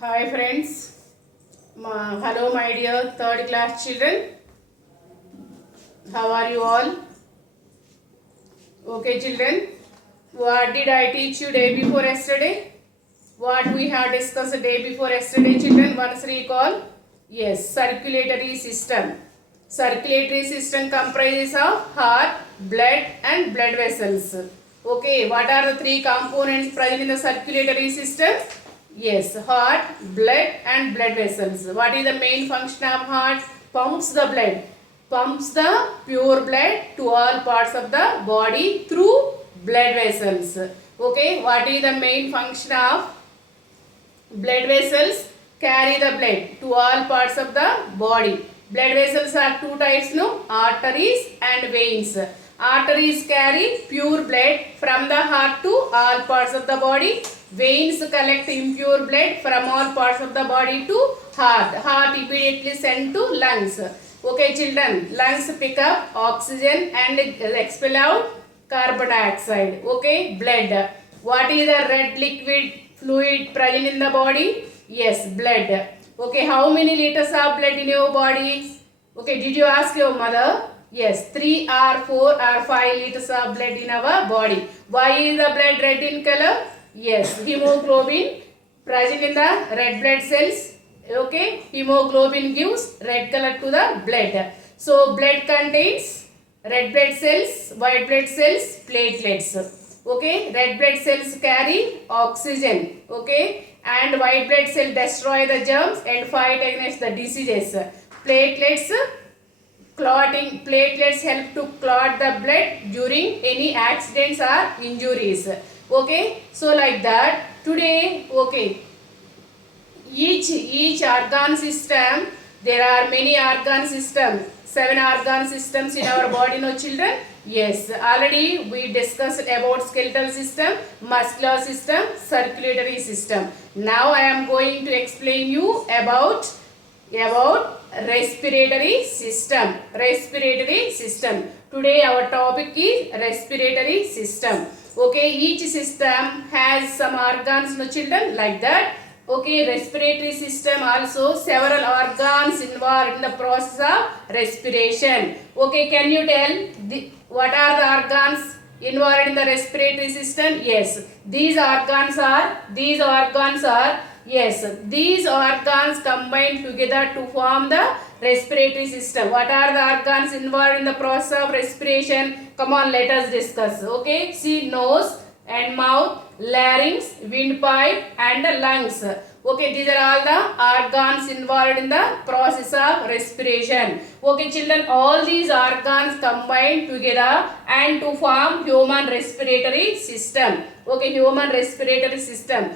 Hi friends, hello my dear third class children. How are you all? Okay children, what did I teach you day before yesterday? What we have discussed the day before yesterday children, once recall? Yes, circulatory system. Circulatory system comprises of heart, blood and blood vessels. Okay, what are the three components present in the circulatory system? Yes, heart, blood and blood vessels. What is the main function of heart? Pumps the blood. Pumps the pure blood to all parts of the body through blood vessels. Okay, what is the main function of blood vessels? Carry the blood to all parts of the body. Blood vessels are two types, no? Arteries and veins. Arteries carry pure blood from the heart to all parts of the body. Veins collect impure blood from all parts of the body to heart. Heart immediately sent to lungs. Okay children, lungs pick up oxygen and expel out carbon dioxide. Okay, blood. What is the red liquid fluid present in the body? Yes, blood. Okay, how many liters of blood in your body? Okay, did you ask your mother? Yes, 3 or 4 or 5 liters of blood in our body. Why is the blood red in color? Yes, hemoglobin present in the red blood cells. Okay, hemoglobin gives red color to the blood. So, blood contains red blood cells, white blood cells, platelets. Okay, red blood cells carry oxygen. Okay, and white blood cell destroy the germs and fight against the diseases. Platelets platelets help to clot the blood during any accidents or injuries. Okay, so like that today, okay, each organ system, there are many organ systems, 7 organ systems in our body, no children? Yes, already we discussed about skeletal system, muscular system, circulatory system. Now I am going to explain you about respiratory system. Respiratory system. Today our topic is respiratory system. Okay, each system has some organs, no children, like that. Okay, respiratory system also several organs involved in the process of respiration. Okay, can you tell what are the organs involved in the respiratory system? Yes, these organs combine together to form the respiratory system. What are the organs involved in the process of respiration? Come on, let us discuss. Okay, see, nose and mouth, larynx, windpipe and lungs. Okay, these are all the organs involved in the process of respiration. Okay children, all these organs combine together and to form human respiratory system. Okay, human respiratory system.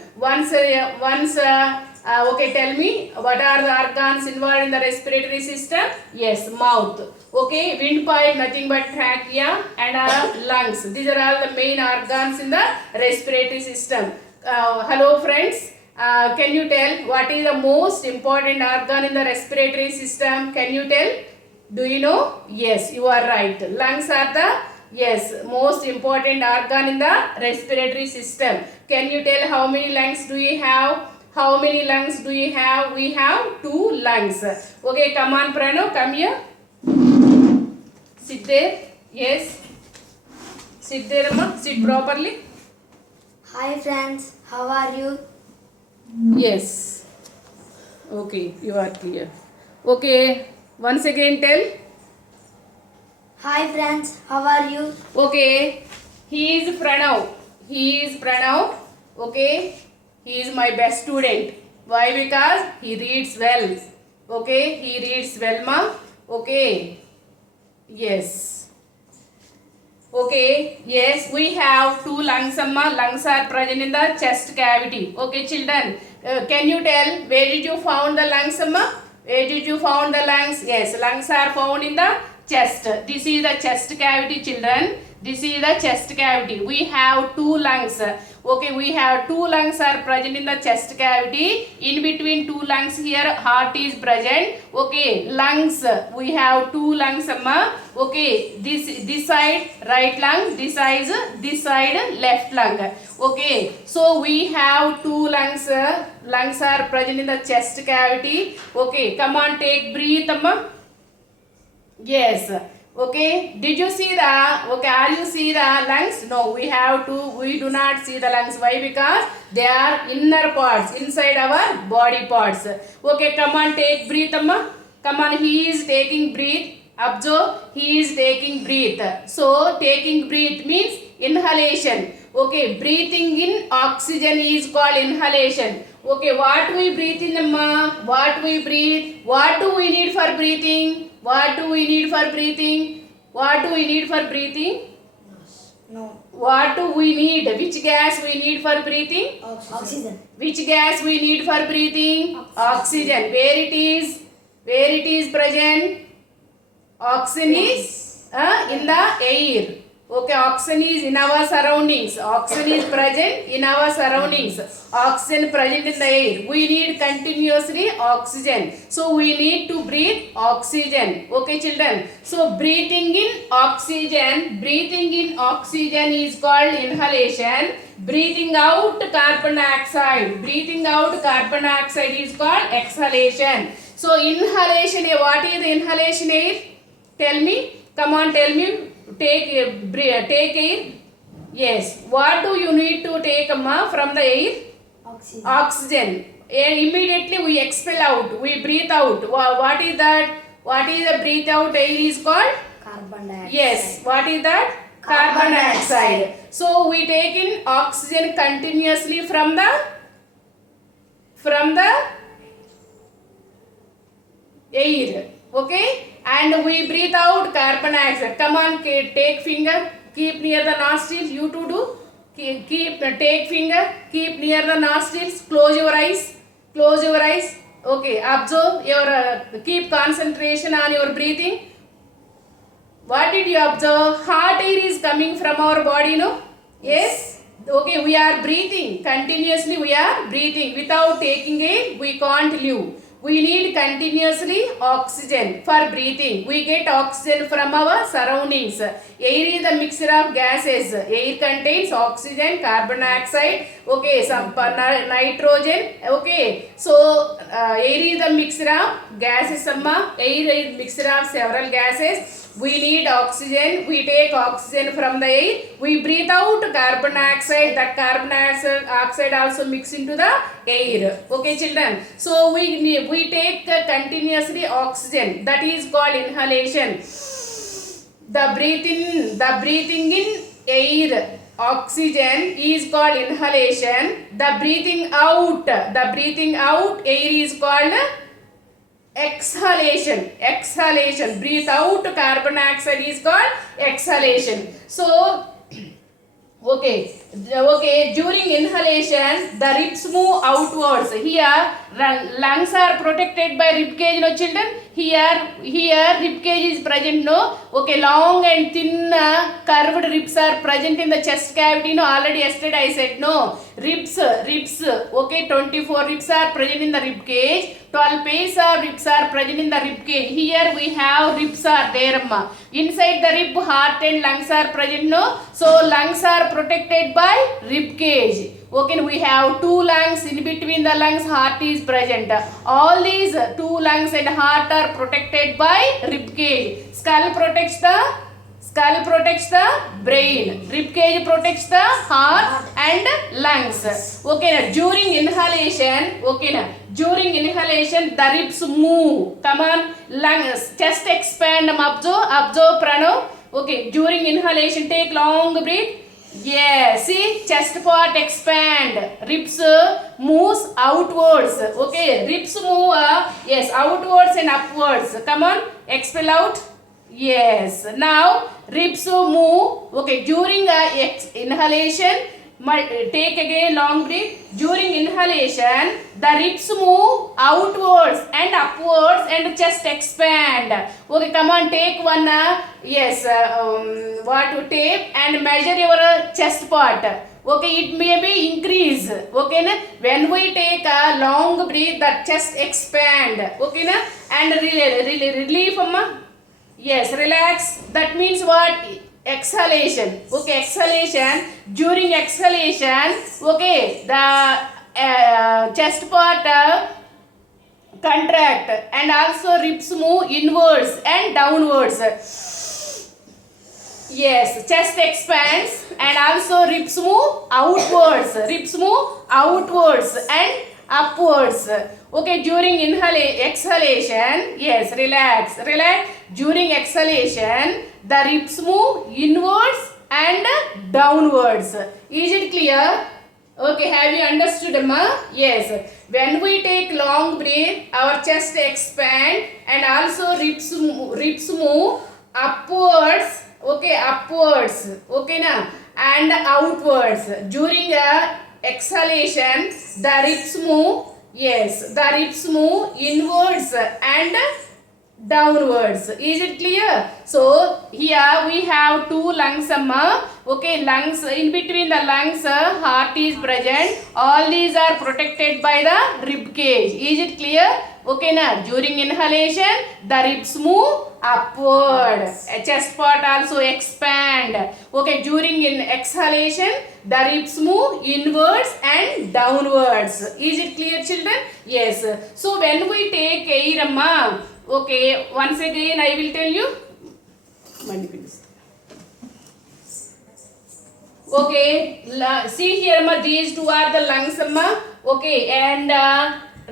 Okay, tell me, what are the organs involved in the respiratory system? Yes, mouth. Okay, windpipe, nothing but trachea and lungs. These are all the main organs in the respiratory system. Hello friends, can you tell what is the most important organ in the respiratory system? Can you tell? Do you know? Yes, you are right. Lungs are the most important organ in the respiratory system. Can you tell how many lungs do you have? How many lungs do you have? We have 2 lungs. Okay, come on Prano, come here. Sit there. Yes. Sit there, Amma. Sit properly. Hi friends, how are you? Yes. Okay, you are clear. Okay, once again tell. Hi friends, how are you? Okay, he is Pranav. Okay, he is my best student. Why? Because he reads well. Okay, he reads well, ma. Okay, yes. Okay, yes, we have 2 lungs, amma. Lungs are present in the chest cavity. Okay, children, can you tell where did you found the lungs, amma? Where did you found the lungs? Yes, lungs are found in the chest. This is the chest cavity, children. This is the chest cavity. We have 2 lungs. Okay, we have two lungs are present in the chest cavity. In between two lungs here, heart is present. Okay, lungs, we have two lungs, amma. Okay, this side right lung, this side left lung. Okay, so we have two lungs. Lungs are present in the chest cavity. Okay, come on, take breathe, amma. Yes. Okay. Did you see the? Okay. Are you see the lungs? No. We have to. We do not see the lungs. Why? Because they are inner parts inside our body parts. Okay. Come on. Take breathe, amma. Come on. He is taking breathe. Observe. He is taking breathe. So taking breathe means inhalation. Okay. Breathing in oxygen is called inhalation. Okay. What we breathe in, amma? What we breathe? What do we need for breathing? What do we need for breathing? What do we need for breathing? No. What do we need? Which gas we need for breathing? Oxygen. Which gas we need for breathing? Oxygen. Where it is? Where it is present? Oxygen is in the air. Okay, oxygen is in our surroundings. Oxygen is present in our surroundings. Oxygen present in the air. We need continuously oxygen. So we need to breathe oxygen. Okay, children. So breathing in oxygen is called inhalation. Breathing out carbon dioxide. Breathing out carbon dioxide is called exhalation. So inhalation, what is the inhalation air? Tell me. Come on, tell me. Take air. Yes. What do you need to take, amma, from the air? Oxygen. Oxygen. And immediately we expel out. We breathe out. What is that? What is the breathe out air is called? Carbon dioxide. Yes. What is that? Carbon dioxide. So we take in oxygen continuously from the air. Okay. And we breathe out carbon dioxide. Come on, take finger, keep near the nostrils. You too do. Take finger, keep near the nostrils. Close your eyes. Close your eyes. Okay, observe your. Keep concentration on your breathing. What did you observe? Hot air is coming from our body, no? Yes. Okay, we are breathing continuously. We are breathing without taking air. We can't live. We need continuously oxygen for breathing. We get oxygen from our surroundings. Air is the mixture of gases. Air contains oxygen, carbon dioxide, okay, some nitrogen. Okay, so air is the mixture of gases. Air is mixture of several gases. We need oxygen. We take oxygen from the air. We breathe out carbon dioxide. That carbon dioxide also mix into the air. Okay, children. So we take continuously oxygen. That is called inhalation. The breathing in air, oxygen, is called inhalation. The breathing out air is called exhalation. Breathe out carbon dioxide is called exhalation. So okay, during inhalation the ribs move outwards. Here lungs are protected by rib cage, no children. Here rib cage is present, no. Okay, long and thin curved ribs are present in the chest cavity, no. Already yesterday I said, no. Ribs, okay, 24 ribs are present in the rib cage. 12 pairs of ribs are present in the rib cage. Here we have ribs are there, amma. Inside the rib, heart and lungs are present, no. So lungs are protected by rib cage. Okay, we have two lungs. In between the lungs, heart is present. All these two lungs and heart are protected by rib cage. Skull protects the brain. Rib cage protects the heart and lungs. Okay, during inhalation, the ribs move. Come on, lungs, chest expand. Absorb prano. Okay, during inhalation, take long breath. Yes, see, chest part expand, ribs moves outwards. Okay, ribs move yes, outwards and upwards. Come on, expel out. Yes, now ribs move. Okay, during inhalation, take again long breath. During inhalation, the ribs move outwards and upwards and chest expand. Okay, come on, take one yes, what to tape and measure your chest part. Okay, it may be increase. Okay, na? When we take a long breath, the chest expand. Okay, na? And relief, amma. Yes, relax. That means what? Exhalation. Okay, exhalation. During exhalation, okay, the chest part contract, and also ribs move inwards and downwards. Yes, chest expands and also ribs move outwards. Ribs move outwards and upwards. Okay, during exhalation, yes, relax, relax. During exhalation, the ribs move inwards and downwards. Is it clear? Okay, have you understood, Amma? Yes. When we take long breath, our chest expand and also ribs move upwards. Okay, upwards. Okay, na? And outwards. During exhalation, the ribs move. Yes, the ribs move inwards and downwards. Is it clear? So here we have two lungs, amma. Okay, lungs, in between the lungs heart is present. All these are protected by the rib cage. Is it clear? Okay, now during inhalation the ribs move upward, chest part also expand. Okay, during in exhalation the ribs move inwards and downwards. Is it clear, children? Yes. So when we take air, amma, okay, once again I will tell you. Okay, see here, amma, these two are the lungs, amma. Okay, and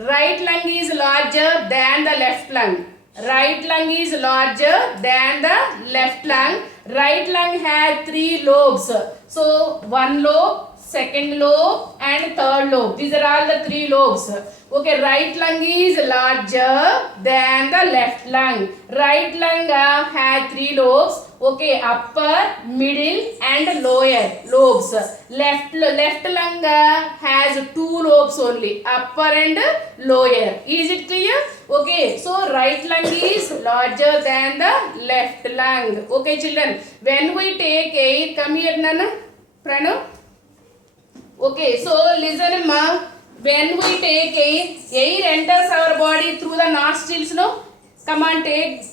right lung is larger than the left lung. Right lung is larger than the left lung. Right lung has 3 lobes. So one lobe, second lobe and third lobe. These are all the 3 lobes. Okay, right lung is larger than the left lung. Right lung has 3 lobes. Okay, upper, middle and lower lobes. Left lung has 2 lobes only, upper and lower. Is it clear? Okay, so right lung is larger than the left lung. Okay, children, when we take air, come here, Nana, Pranav. Okay, so listen, ma. When we take air enters our body through the nostrils, no? Come on, take,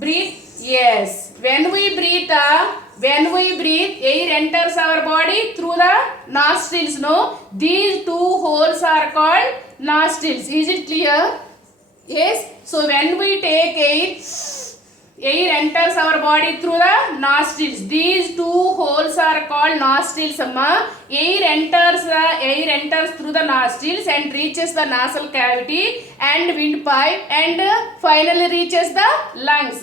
breathe. Yes. When we breathe, air enters our body through the nostrils, no? These 2 holes are called nostrils. Is it clear? Yes. So when we take air enters our body through the nostrils. These 2 holes are called nostrils, amma. Air enters through the nostrils and reaches the nasal cavity and windpipe and finally reaches the lungs.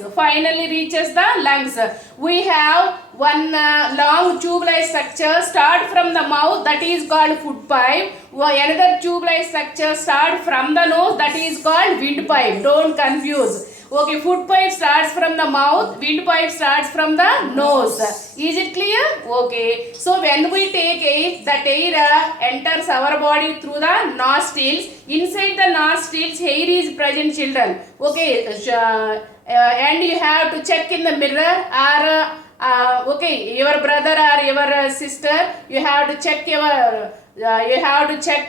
We have one long tube-like structure start from the mouth, that is called food pipe. Another tube-like structure start from the nose, that is called windpipe. Don't confuse. Okay, food pipe starts from the mouth, windpipe starts from the nose. Is it clear? Okay. So when we take air, that air enters our body through the nostrils. Inside the nostrils, air is present, children. Okay, and you have to check in the mirror or okay, your brother or your sister, you have to check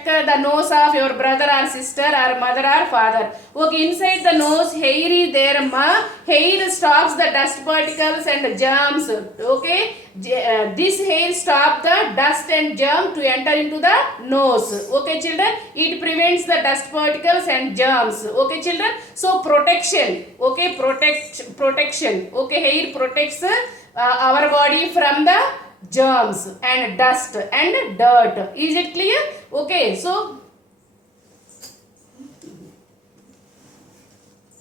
the nose of your brother or sister or mother or father. Okay, inside the nose, hair is there, ma. Hair stops the dust particles and germs. Okay, this hair stops the dust and germ to enter into the nose. Okay, children, it prevents the dust particles and germs. Okay, children, so protection. Okay, protection. Okay, hair protects our body from the germs and dust and dirt. Is it clear? Okay, so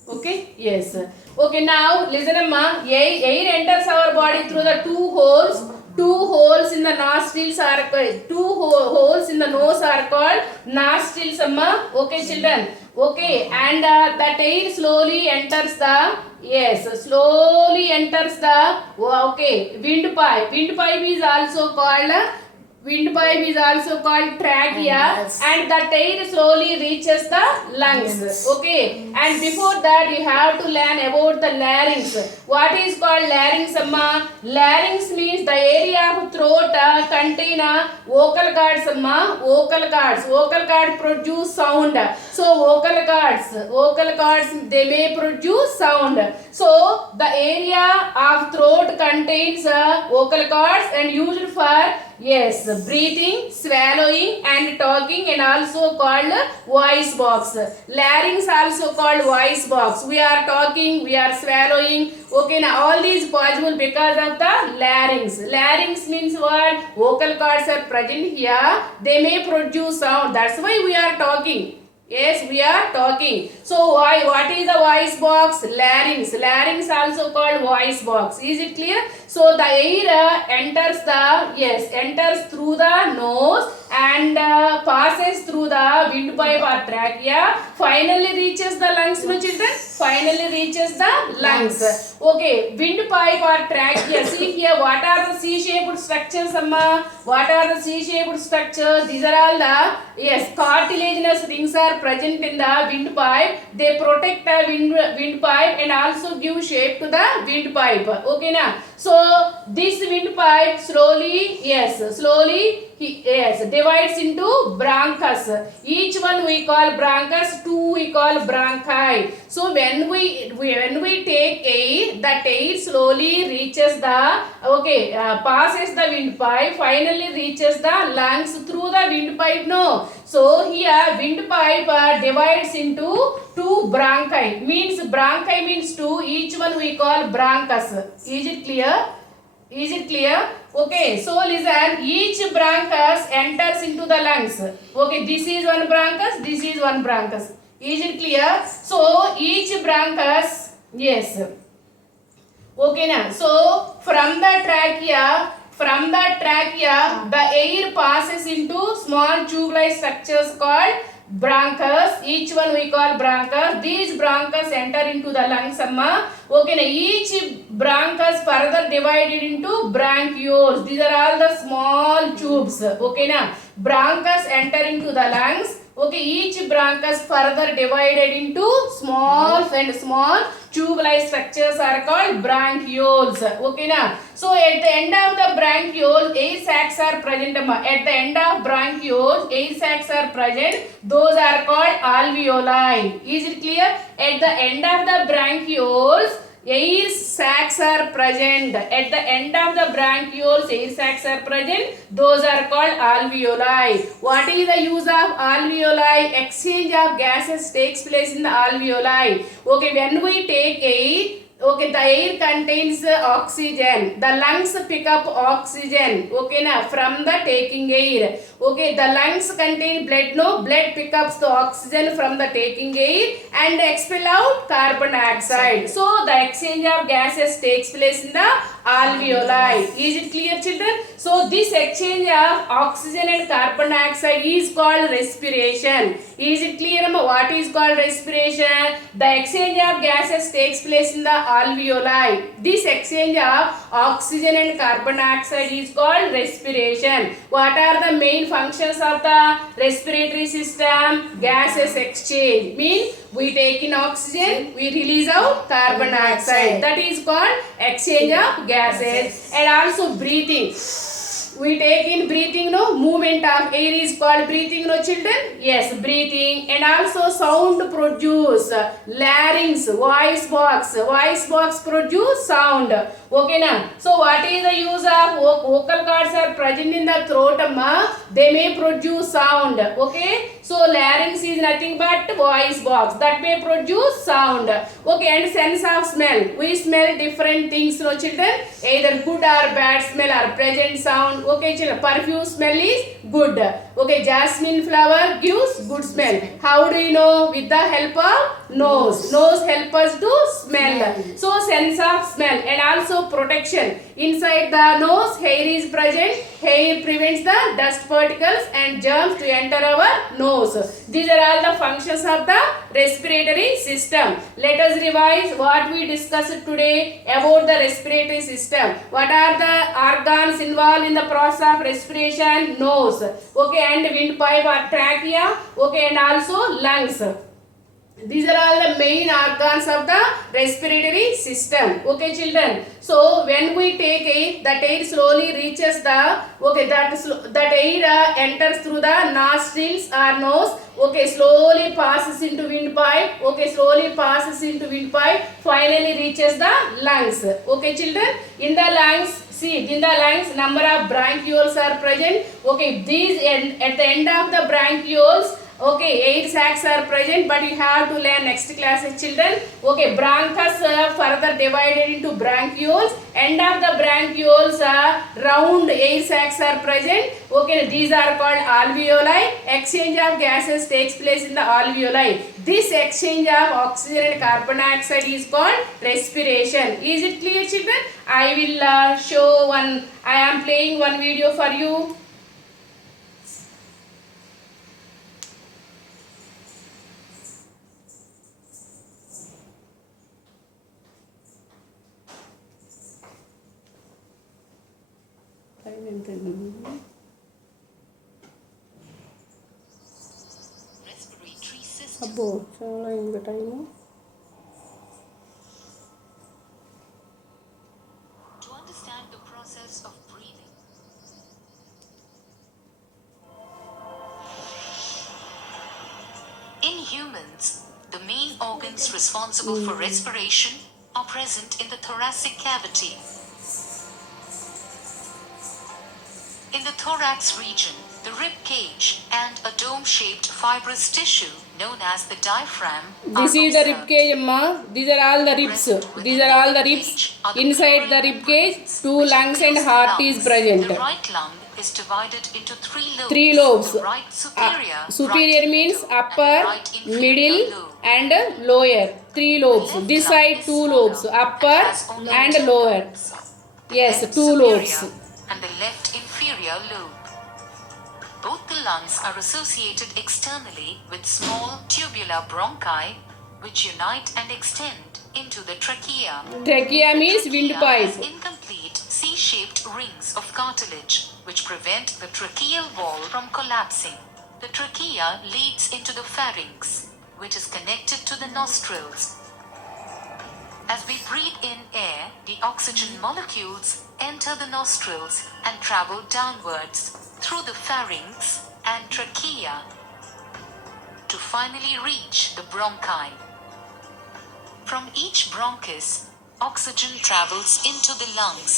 okay, yes. Okay, now listen, amma. Air enters our body through the 2 holes. 2 holes in the nostrils are called, 2 holes in the nose are called nostrils, amma. Okay, children. Okay, and that air slowly enters the, yes, slowly enters the, okay, windpipe. Windpipe is also called Windpipe is also called trachea, Yes. and that air slowly reaches the lungs. Okay, and before that you have to learn about the larynx. What is called larynx, amma? Larynx means the area of throat contain vocal cords, amma. Vocal cords. Vocal cords produce sound. So vocal cords they may produce sound. So the area of throat contains vocal cords and used for, yes, breathing, swallowing and talking, and also called voice box. Larynx also called voice box. We are talking, we are swallowing. Okay, now all these possible because of the larynx. Larynx means what? Vocal cords are present here. They may produce sound. That's why we are talking. Yes, we are talking. So why? What is the voice box? Larynx. Larynx also called voice box. Is it clear? So the air enters the, yes, enters through the nose and passes through the windpipe or trachea. Finally reaches the lungs, no children? Finally reaches the lungs. Okay, windpipe or trachea. See here, what are the C-shaped structures, amma? What are the C-shaped structures? These are all the, yes, cartilaginous rings are present in the windpipe. They protect the windpipe and also give shape to the windpipe. Okay, na? So this windpipe slowly, yes, divides into bronchus. Each one we call bronchus, two we call bronchi. So when we take air, that air slowly reaches the, passes the windpipe, finally reaches the lungs through the windpipe. No, so here windpipe divides into two bronchi. Bronchi means two. Each one we call bronchus. Is it clear? Is it clear? Okay, so listen, each bronchus enters into the lungs. Okay, this is one bronchus, this is one bronchus. Is it clear? So each bronchus, yes. Okay, now, so from the trachea, the air passes into small tube-like structures called bronchus. Each one we call bronchus. These bronchus enter into the lungs, amma. Okay, now each bronchus further divided into bronchioles. These are all the small tubes. Okay, now bronchus enter into the lungs. Okay, each bronchus further divided into small tube-like structures are called bronchioles. Okay, now. So at the end of the bronchiole, air sacs are present. At the end of bronchioles, air sacs are present. Those are called alveoli. Is it clear? At the end of the bronchioles, air sacs are present. At the end of the bronchioles, air sacs are present. Those are called alveoli. What is the use of alveoli? Exchange of gases takes place in the alveoli. Okay, when we take air, okay, the air contains oxygen. The lungs pick up oxygen. Okay, now from the taking air. Okay, the lungs contain blood. No, blood pick up the oxygen from the taking air and expel out carbon dioxide. So the exchange of gases takes place in the alveoli. Is it clear, children? So this exchange of oxygen and carbon dioxide is called respiration. Is it clear? What is called respiration? The exchange of gases takes place in the alveoli. This exchange of oxygen and carbon dioxide is called respiration. What are the main functions of the respiratory system? Gases exchange. Means we take in oxygen, we release out carbon dioxide. That is called exchange of gases. And also breathing. We take in breathing, no? Movement of air is called breathing, no children? Yes, breathing. And also sound produce. Larynx, voice box produce sound. Okay, now. So what is the use of vocal cords are present in the throat, amma? They may produce sound. Okay, so larynx is nothing but voice box that may produce sound. Okay, and sense of smell. We smell different things, no children? Either good or bad smell or present sound. Okay, children, perfume smell is good. Okay, jasmine flower gives good smell. How do you know? With the help of nose. Nose help us to smell. So sense of smell and also protection. Inside the nose, hair is present. Hair prevents the dust particles and germs to enter our nose. These are all the functions of the respiratory system. Let us revise what we discussed today about the respiratory system. What are the organs involved in the process of respiration? Nose, okay, and windpipe or trachea, okay, and also lungs. These are all the main organs of the respiratory system. Okay, children. So when we take air, that air slowly reaches the, okay, that air enters through the nostrils or nose. Okay, slowly passes into windpipe. Okay, slowly passes into windpipe. Finally reaches the lungs. Okay, children. In the lungs, see, in the lungs, number of bronchioles are present. Okay, these at the end of the bronchioles, okay, air sacs are present, but you have to learn next class, children. Okay, bronchus further divided into bronchioles. End of the bronchioles, round air sacs are present. Okay, these are called alveoli. Exchange of gases takes place in the alveoli. This exchange of oxygen and carbon dioxide is called respiration. Is it clear, children? I will show one. I am playing one video for you. Respiratory system. అబ్బో చాలా ఇంకా time. To understand the process of breathing, in humans, the main organs responsible for respiration are present in the thoracic cavity. In the thorax region, the rib cage and a dome-shaped fibrous tissue known as the diaphragm This are is the rib observed. cage, amma. These are all the ribs. These are all the ribs. Inside the rib cage, two lungs and heart is present. The right lung is divided into Three lobes. The right superior, Superior right means middle, upper, and right inferior middle, lobe. and lower. Three lobes. The left This lung side is two smaller lobes. Upper and has only and two lower. lobes. The Yes, left two superior lobes. and the left inferior lobe. Both the lungs are associated externally with small tubular bronchi, which unite and extend into the trachea. Trachea means Trachea windpipe. has incomplete C-shaped rings of cartilage, which prevent the tracheal wall from collapsing. The trachea leads into the pharynx, which is connected to the nostrils. As we breathe in air, the oxygen molecules enter the nostrils and travel downwards through the pharynx and trachea to finally reach the bronchi. From each bronchus, oxygen travels into the lungs.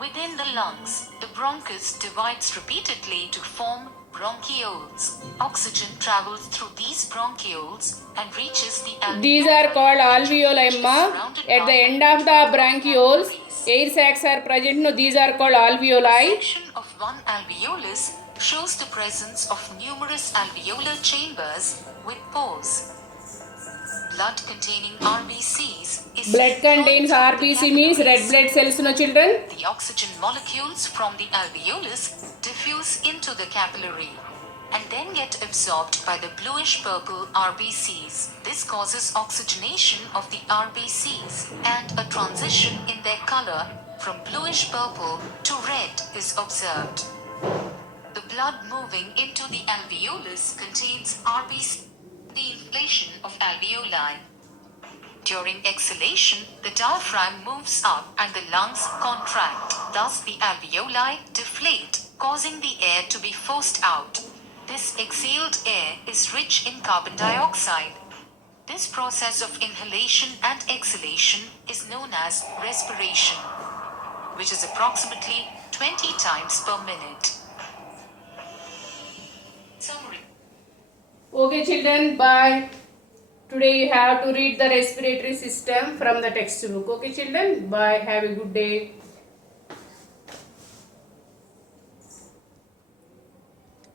Within the lungs, the bronchus divides repeatedly to form bronchioles. Oxygen travels through these bronchioles and reaches the alveoli. These are called alveoli, which is amma. surrounded At the by end of the bronchioles, capillaries. air sacs are present. No, these are called alveoli. Section of one alveolus shows the presence of numerous alveolar chambers with pores. Blood containing RBCs is Blood seen contains flowing through the RBC means red capillaries. blood cells, no, children. The oxygen molecules from the alveolus diffuse into the capillary and then get absorbed by the bluish-purple RBCs. This causes oxygenation of the RBCs and a transition in their color from bluish-purple to red is observed. The blood moving into the alveolus contains RBC, the inflation of alveoli. During exhalation, the diaphragm moves up and the lungs contract. Thus, the alveoli deflate, causing the air to be forced out. This exhaled air is rich in carbon dioxide. This process of inhalation and exhalation is known as respiration, which is approximately 20 times per minute. Summary. Okay, children, bye. Today you have to read the respiratory system from the textbook. Okay, children, bye. Have a good day.